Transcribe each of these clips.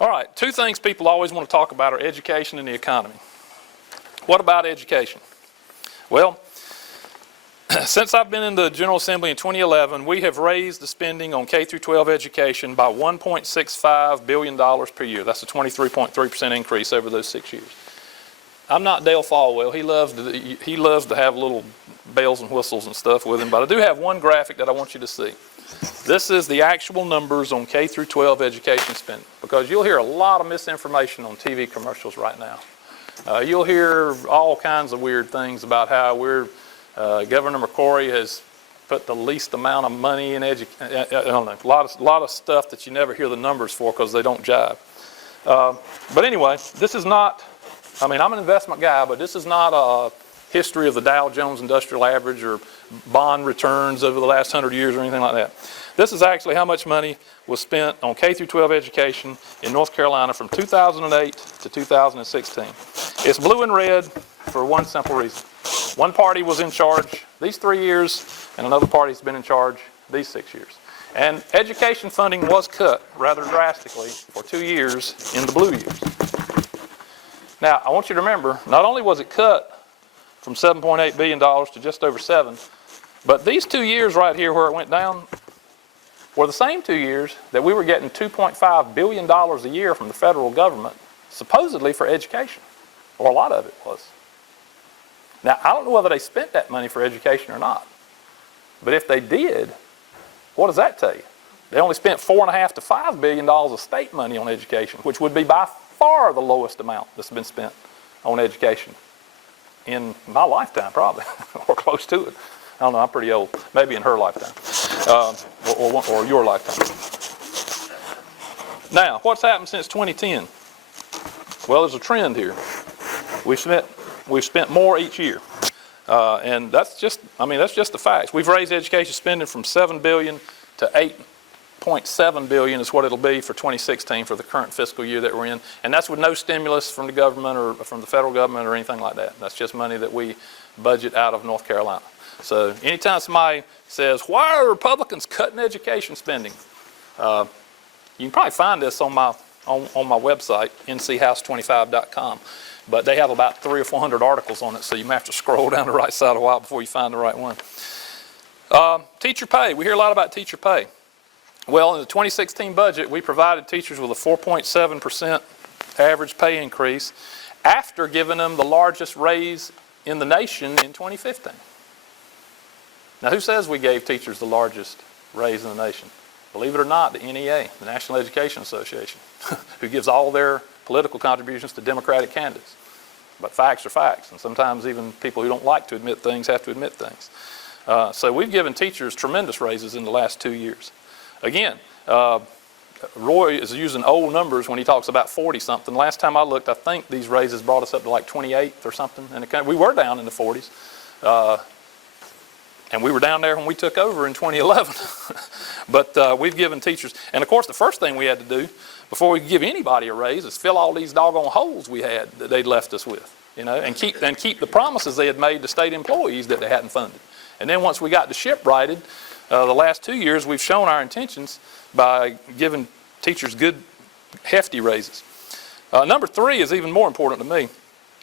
All right, two things people always want to talk about are education and the economy. What about education? Well, since I've been in the General Assembly in 2011, we have raised the spending on K through 12 education by $1.65 billion per year. That's a 23.3% increase over those 6 years. I'm not Dale Falwell. He loves to have little bells and whistles and stuff with him, but I do have one graphic that I want you to see. This is the actual numbers on K through 12 education spending, because you'll hear a lot of misinformation on TV commercials right now. You'll hear all kinds of weird things about how Governor McCrory has put the least amount of money in education. I don't know, a lot of stuff that you never hear the numbers for because they don't jive. But anyway, this is not, I'm an investment guy, but this is not a history of the Dow Jones Industrial Average or bond returns over the last 100 years or anything like that. This is actually how much money was spent on K through 12 education in North Carolina from 2008 to 2016. It's blue and red for one simple reason. One party was in charge these 3 years, and another party's been in charge these 6 years. And education funding was cut rather drastically for 2 years in the blue years. Now, I want you to remember, not only was it cut from $7.8 billion to just over $7, but these 2 years right here where it went down were the same 2 years that we were getting $2.5 billion a year from the federal government, supposedly for education, or a lot of it was. Now, I don't know whether they spent that money for education or not, but if they did, what does that tell you? They only spent $4.5 to $5 billion of state money on education, which would be by far the lowest amount that's been spent on education in my lifetime, probably, or close to it. I don't know, I'm pretty old. Maybe in her lifetime, or your lifetime. Now, what's happened since 2010? Well, there's a trend here. We've spent more each year, and that's just the facts. We've raised education spending from $7 billion to $8.7 billion is what it'll be for 2016 for the current fiscal year that we're in, and that's with no stimulus from the government or from the federal government or anything like that. That's just money that we budget out of North Carolina. So anytime somebody says, why are Republicans cutting education spending? You can probably find this on my website, nchouse25.com. But they have about 300 or 400 articles on it, so you may have to scroll down the right side a while before you find the right one. Teacher pay. We hear a lot about teacher pay. Well, in the 2016 budget, we provided teachers with a 4.7% average pay increase after giving them the largest raise in the nation in 2015. Now, who says we gave teachers the largest raise in the nation? Believe it or not, the NEA, the National Education Association, who gives all their political contributions to Democratic candidates. But facts are facts, and sometimes even people who don't like to admit things have to admit things. So we've given teachers tremendous raises in the last 2 years. Again, Roy is using old numbers when he talks about 40-something. Last time I looked, I think these raises brought us up to like 28th or something. And we were down in the 40s. And we were down there when we took over in 2011. But we've given teachers, and of course the first thing we had to do before we could give anybody a raise is fill all these doggone holes we had that they'd left us with, and keep the promises they had made to state employees that they hadn't funded. And then once we got the ship righted, the last 2 years we've shown our intentions by giving teachers good, hefty raises. Number 3 is even more important to me.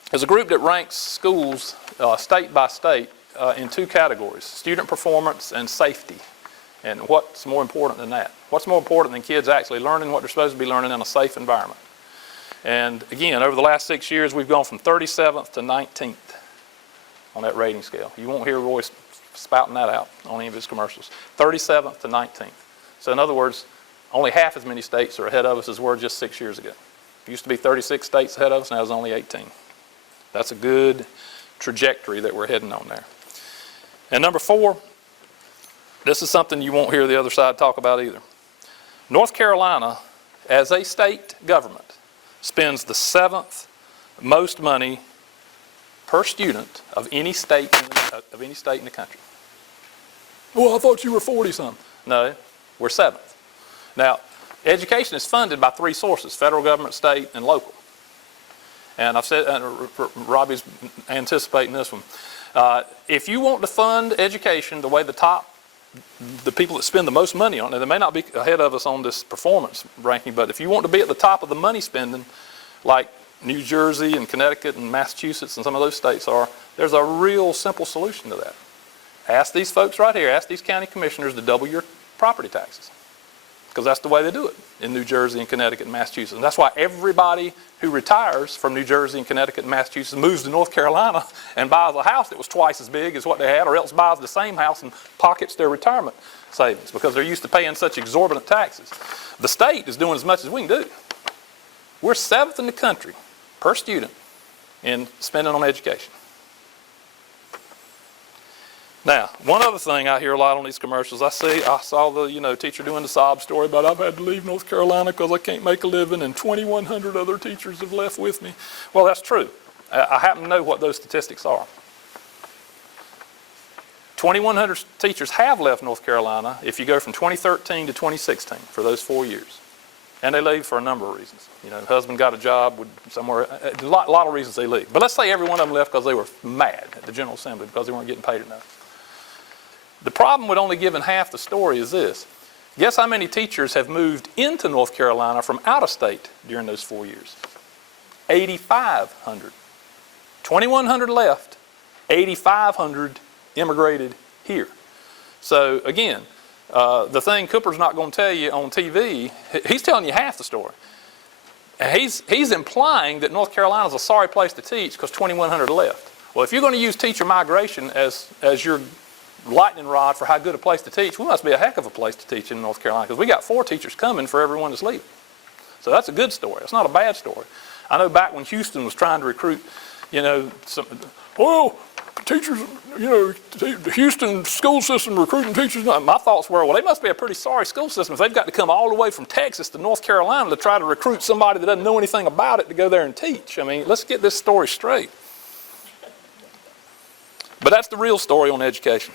There's a group that ranks schools state by state in 2 categories, student performance and safety. And what's more important than that? What's more important than kids actually learning what they're supposed to be learning in a safe environment? And again, over the last 6 years, we've gone from 37th to 19th on that rating scale. You won't hear Roy spouting that out on any of his commercials. 37th to 19th. So in other words, only half as many states are ahead of us as were just 6 years ago. It used to be 36 states ahead of us, now it's only 18. That's a good trajectory that we're heading on there. And number 4, this is something you won't hear the other side talk about either. North Carolina, as a state government, spends the 7th most money per student of any state in the country. Well, I thought you were 40-something. No, we're 7th. Now, education is funded by 3 sources: federal government, state, and local. And I've said, Robbie's anticipating this one. If you want to fund education the way the top the people that spend the most money on it. They may not be ahead of us on this performance ranking, but if you want to be at the top of the money spending, like New Jersey and Connecticut and Massachusetts and some of those states are, there's a real simple solution to that. Ask these folks right here, ask these county commissioners to double your property taxes, because that's the way they do it in New Jersey and Connecticut and Massachusetts. And that's why everybody who retires from New Jersey and Connecticut and Massachusetts moves to North Carolina and buys a house that was twice as big as what they had, or else buys the same house and pockets their retirement savings, because they're used to paying such exorbitant taxes. The state is doing as much as we can do. We're 7th in the country per student in spending on education. Now, one other thing I hear a lot on these commercials, I saw the teacher doing the sob story about I've had to leave North Carolina because I can't make a living, and 2,100 other teachers have left with me. Well, that's true. I happen to know what those statistics are. 2,100 teachers have left North Carolina if you go from 2013 to 2016 for those 4 years. And they leave for a number of reasons. Husband got a job somewhere, a lot of reasons they leave. But let's say every one of them left because they were mad at the General Assembly because they weren't getting paid enough. The problem with only giving half the story is this. Guess how many teachers have moved into North Carolina from out of state during those 4 years? 8,500. 2,100 left, 8,500 immigrated here. So again, the thing Cooper's not going to tell you on TV, he's telling you half the story. And he's implying that North Carolina is a sorry place to teach because 2,100 left. Well, if you're going to use teacher migration as your lightning rod for how good a place to teach, we must be a heck of a place to teach in North Carolina, because we got 4 teachers coming for everyone that's leaving. So that's a good story. It's not a bad story. I know back when Houston was trying to recruit, teachers, the Houston school system recruiting teachers. My thoughts were, well, they must be a pretty sorry school system if they've got to come all the way from Texas to North Carolina to try to recruit somebody that doesn't know anything about it to go there and teach. I mean, let's get this story straight. But that's the real story on education.